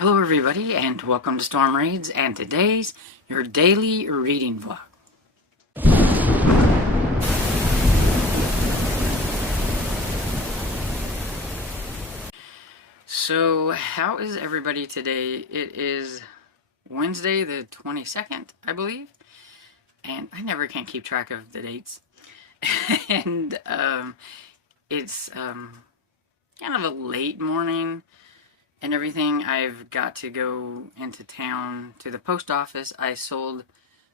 Hello everybody and welcome to Storm Reads, and today's your daily reading vlog. So how is everybody today? It is Wednesday the 22nd, I believe, and I never can keep track of the dates. And it's kind of a late morning and everything. I've got to go into town to the post office. I sold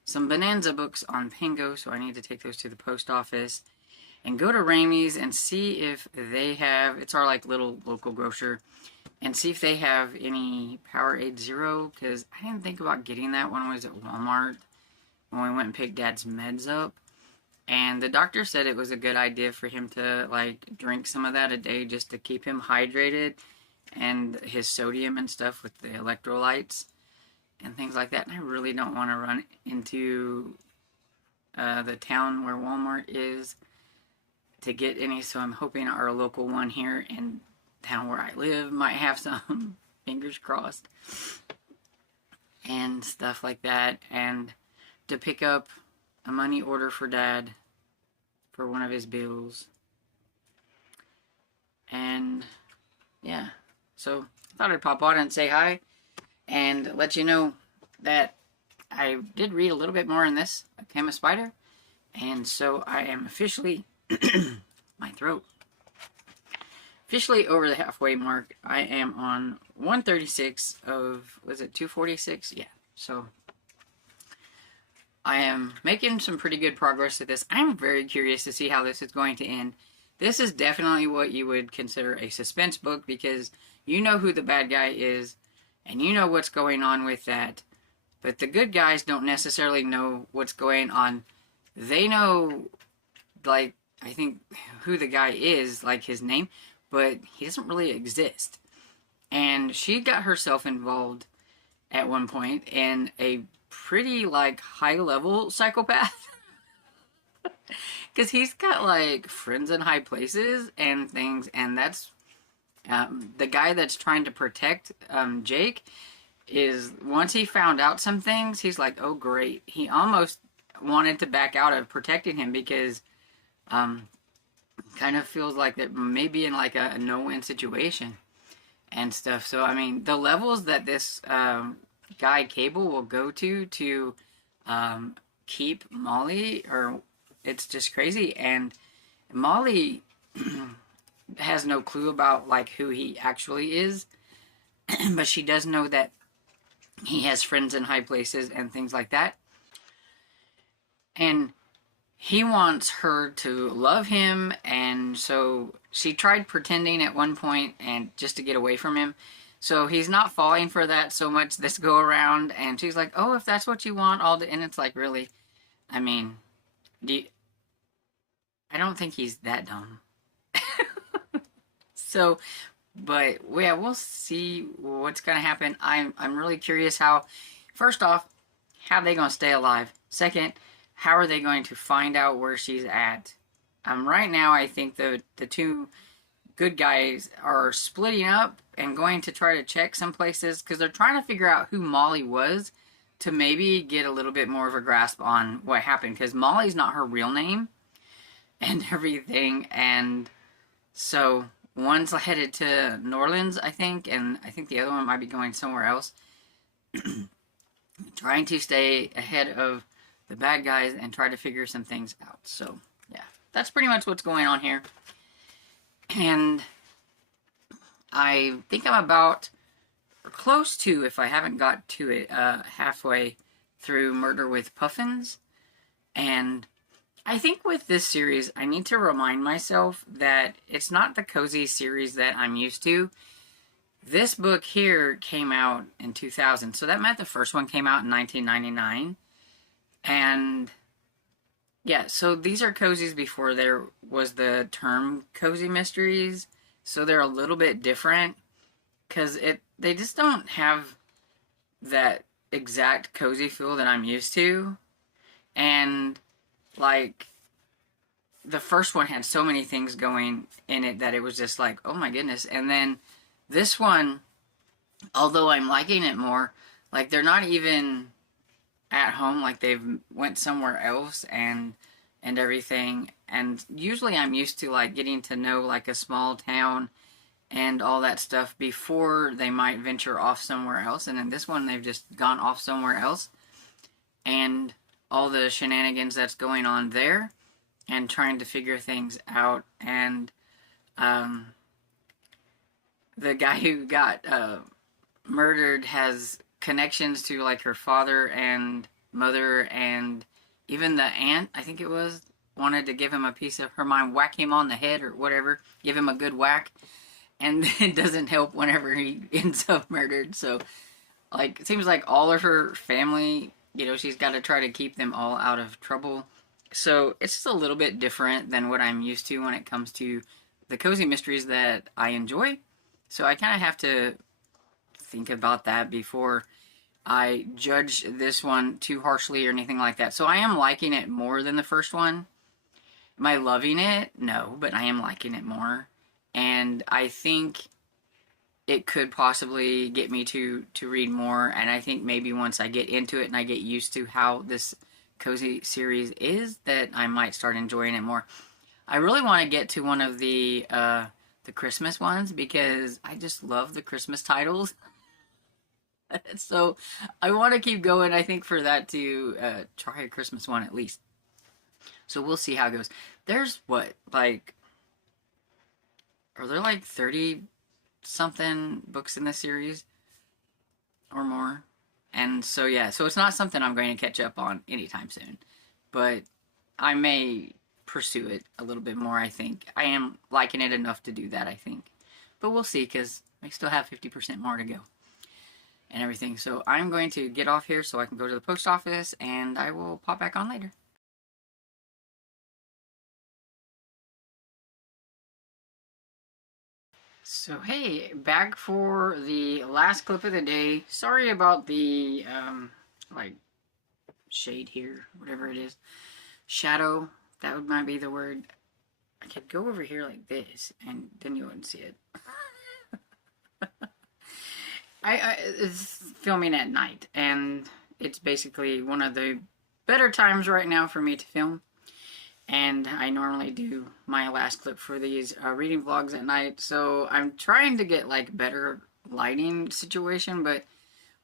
some Bonanza books on Pingo, so I need to take those to the post office and go to Ramey's and see if they have, it's our like little local grocer, and see if they have any Powerade Zero, because I didn't think about getting that when I was at Walmart when we went and picked Dad's meds up. And the doctor said it was a good idea for him to like drink some of that a day just to keep him hydrated, and his sodium and stuff with the electrolytes and things like that. And I really don't want to run into the town where Walmart is to get any, so I'm hoping our local one here in town where I live might have some. Fingers crossed. And stuff like that. And to pick up a money order for Dad for one of his bills. And yeah, so I thought I'd pop on and say hi and let you know that I did read a little bit more in this, Came a Spider, and so I am officially, my throat, officially over the halfway mark. I am on 136 of, was it 246? Yeah, so I am making some pretty good progress with this. I'm very curious to see how this is going to end. This is definitely what you would consider a suspense book, because you know who the bad guy is, and you know what's going on with that. But the good guys don't necessarily know what's going on. They know, like, I think, who the guy is, like his name, but he doesn't really exist. And she got herself involved at one point in a pretty, like, high-level psychopath. Because he's got, like, friends in high places and things, and that's the guy that's trying to protect Jake is, once he found out some things, he's like, oh great. He almost wanted to back out of protecting him, because kind of feels like that maybe in like a no-win situation and stuff. So I mean, the levels that this guy Cable will go to keep Molly, or it's just crazy. And Molly has no clue about like who he actually is, but she does know that he has friends in high places and things like that. And he wants her to love him, and so she tried pretending at one point and just to get away from him. So he's not falling for that so much this go around, and she's like, oh, if that's what you want, I'll do. And it's like, really? I mean, I don't think he's that dumb. So, but yeah, we'll see what's going to happen. I'm really curious how, first off, how are they going to stay alive? Second, how are they going to find out where she's at? Right now, I think the two good guys are splitting up and going to try to check some places, because they're trying to figure out who Molly was to maybe get a little bit more of a grasp on what happened, because Molly's not her real name and everything. And so one's headed to New Orleans, I think, and I think the other one might be going somewhere else. Trying to stay ahead of the bad guys and try to figure some things out. So, yeah, that's pretty much what's going on here. And I think I'm about close to, if I haven't got to it, halfway through Murder with Puffins. And I think with this series, I need to remind myself that it's not the cozy series that I'm used to. This book here came out in 2000, so that meant the first one came out in 1999. And yeah, so these are cozies before there was the term cozy mysteries, so they're a little bit different, because they just don't have that exact cozy feel that I'm used to. And like, the first one had so many things going in it that it was just like, oh my goodness. And then this one Although I'm liking it more, like they're not even at home, like they've went somewhere else and everything. And usually I'm used to like getting to know like a small town and all that stuff before they might venture off somewhere else. And in this one, they've just gone off somewhere else, and all the shenanigans that's going on there, and trying to figure things out. And um, the guy who got murdered has connections to like her father and mother, and even the aunt, I think it was, wanted to give him a piece of her mind, whack him on the head or whatever, give him a good whack, and it doesn't help whenever he ends up murdered. So, like, it seems like all of her family, she's got to try to keep them all out of trouble. So, it's just a little bit different than what I'm used to when it comes to the cozy mysteries that I enjoy. So, I kind of have to think about that before I judge this one too harshly or anything like that. So, I am liking it more than the first one. Am I loving it? No, but I am liking it more. And I think it could possibly get me to read more. And I think maybe once I get into it and I get used to how this cozy series is, that I might start enjoying it more. I really want to get to one of the Christmas ones, because I just love the Christmas titles. So I want to keep going, I think, for that to try a Christmas one at least. So we'll see how it goes. There's what, like, are there like 30 something books in this series or more? And so, yeah, so it's not something I'm going to catch up on anytime soon, but I may pursue it a little bit more. I think I am liking it enough to do that, I think, but we'll see, because I still have 50% more to go and everything. So I'm going to get off here so I can go to the post office, and I will pop back on later. So hey, back for the last clip of the day. Sorry about the like shade here, whatever it is, shadow. That might be the word. I could go over here like this, and then you wouldn't see it. It's filming at night, and it's basically one of the better times right now for me to film. And I normally do my last clip for these reading vlogs at night, so I'm trying to get like better lighting situation, but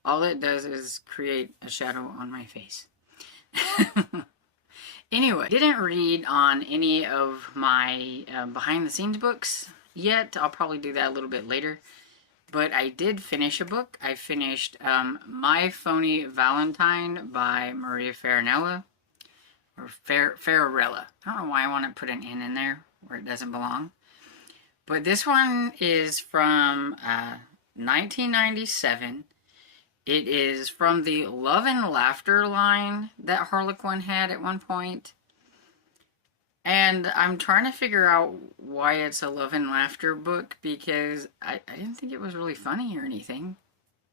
all it does is create a shadow on my face. Anyway, didn't read on any of my behind the scenes books yet. I'll probably do that a little bit later. But I did finish a book. I finished My Phony Valentine by Maria Farinella. Or Fararella. I don't know why I want to put an N in there where it doesn't belong. But this one is from 1997. It is from the Love and Laughter line that Harlequin had at one point. And I'm trying to figure out why it's a Love and Laughter book, because I didn't think it was really funny or anything.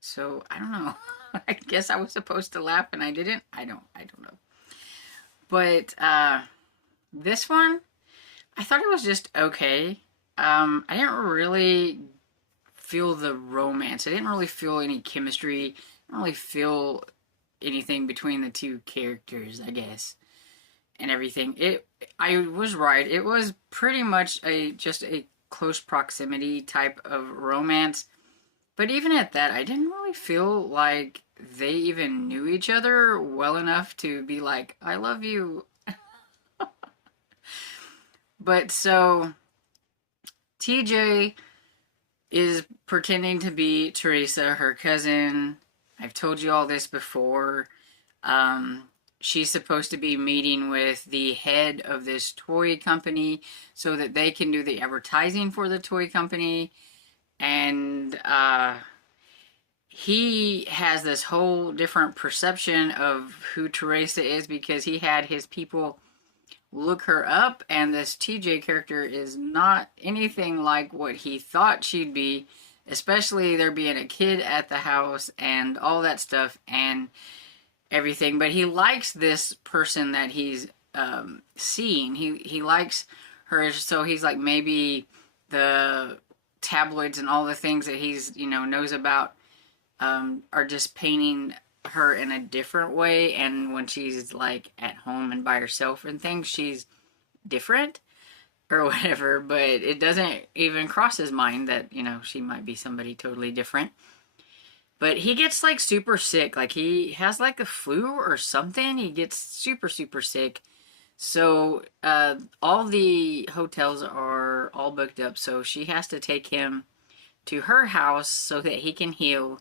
So, I don't know. I guess I was supposed to laugh and I didn't. I don't know. But this one, I thought it was just okay. I didn't really feel the romance. I didn't really feel any chemistry. I didn't really feel anything between the two characters, I guess, and everything. I was right. It was pretty much just a close proximity type of romance. But even at that, I didn't really feel like they even knew each other well enough to be like, I love you. But so, TJ is pretending to be Teresa, her cousin. I've told you all this before. She's supposed to be meeting with the head of this toy company so that they can do the advertising for the toy company. And he has this whole different perception of who Teresa is, because he had his people look her up, and this TJ character is not anything like what he thought she'd be, especially there being a kid at the house and all that stuff and everything. But he likes this person that he's seeing. He likes her, so he's like, maybe the tabloids and all the things that he's knows about are just painting her in a different way, and when she's like at home and by herself and things, she's different or whatever, but it doesn't even cross his mind that, you know, she might be somebody totally different. But he gets like super sick, like he has like a flu or something. He gets super, super sick. So all the hotels are all booked up, so she has to take him to her house so that he can heal.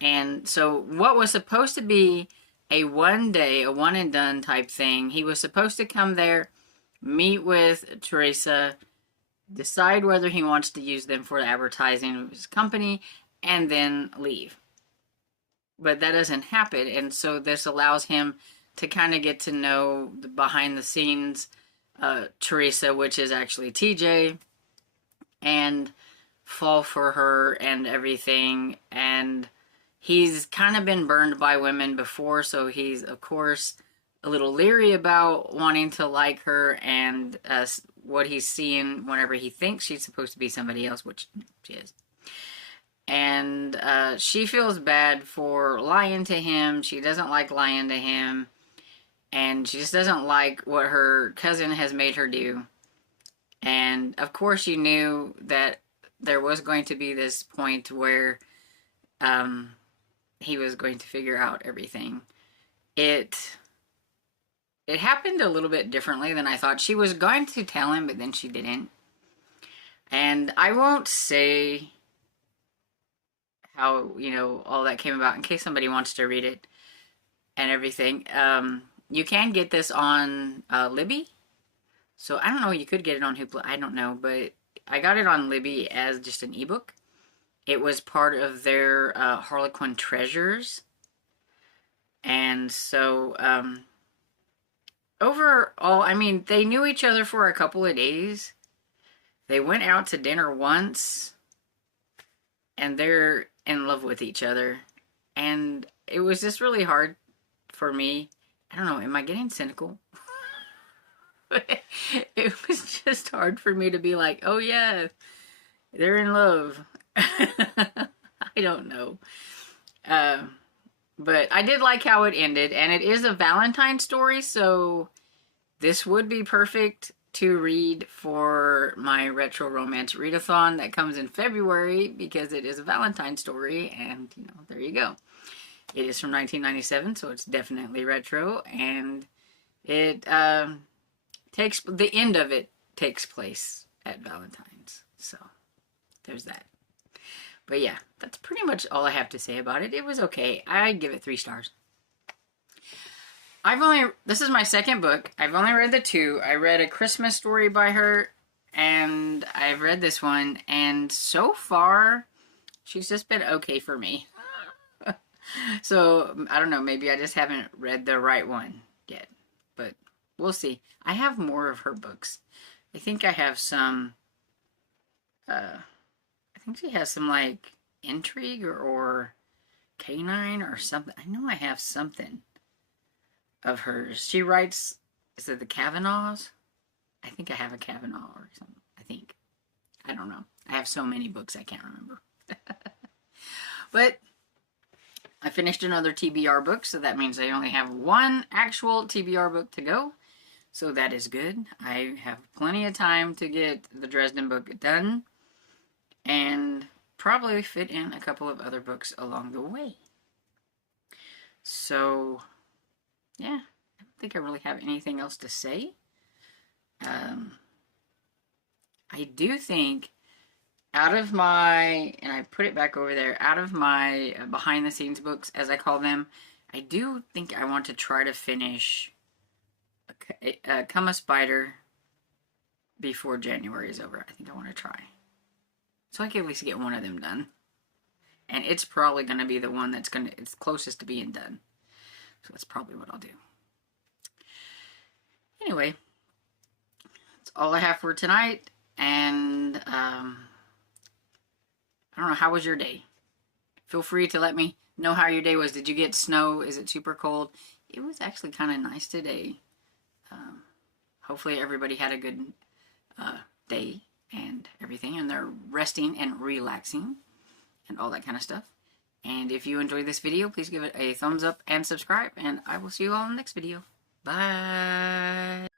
And so what was supposed to be a one day, a one and done type thing, he was supposed to come there, meet with Teresa, decide whether he wants to use them for the advertising of his company, and then leave. But that doesn't happen, and so this allows him to kind of get to know the behind the scenes Teresa, which is actually TJ, and fall for her and everything. And he's kind of been burned by women before, so he's, of course, a little leery about wanting to like her, and what he's seeing whenever he thinks she's supposed to be somebody else, which she is. And she feels bad for lying to him. She doesn't like lying to him. And she just doesn't like what her cousin has made her do. And, of course, you knew that there was going to be this point where he was going to figure out everything. It happened a little bit differently than I thought. She was going to tell him, but then she didn't. And I won't say how, you know, all that came about in case somebody wants to read it and everything. You can get this on Libby. So I don't know, you could get it on Hoopla, I don't know, but I got it on Libby as just an ebook. It was part of their Harlequin Treasures. And so overall, I mean, they knew each other for a couple of days. They went out to dinner once, and they're in love with each other. And it was just really hard for me. I don't know, am I getting cynical? It was just hard for me to be like, oh yeah, they're in love. I don't know. But I did like how it ended, and it is a Valentine story, so this would be perfect to read for my retro romance readathon that comes in February, because it is a Valentine story, and, you know, there you go. It is from 1997, so it's definitely retro, and it the end of it takes place at Valentine's, so there's that. But yeah, that's pretty much all I have to say about it. It was okay. I give it 3 stars. This is my second book. I've only read the 2. I read A Christmas Story by her, and I've read this one, and so far, she's just been okay for me. So, I don't know, maybe I just haven't read the right one yet, but we'll see. I have more of her books. I think I have some, I think she has some, like, intrigue or canine or something. I know I have something of hers. She writes, is it the Kavanaughs? I think I have a Kavanaugh or something. I think. I don't know. I have so many books I can't remember. But I finished another TBR book, so that means I only have one actual TBR book to go. So that is good. I have plenty of time to get the Dresden book done, and probably fit in a couple of other books along the way. So, yeah, I don't think I really have anything else to say. I do think, out of my, and I put it back over there, out of my behind the scenes books, as I call them, I do think I want to try to finish Come a Spider before January is over. I think I want to try. So I can at least get one of them done. And it's probably going to be the one that's it's closest to being done. So that's probably what I'll do. Anyway, that's all I have for tonight. And, I don't know, how was your day? Feel free to let me know how your day was. Did you get snow? Is it super cold? It was actually kind of nice today. Hopefully everybody had a good day and everything, and they're resting and relaxing and all that kind of stuff. And if you enjoyed this video, please give it a thumbs up and subscribe. And I will see you all in the next video. Bye.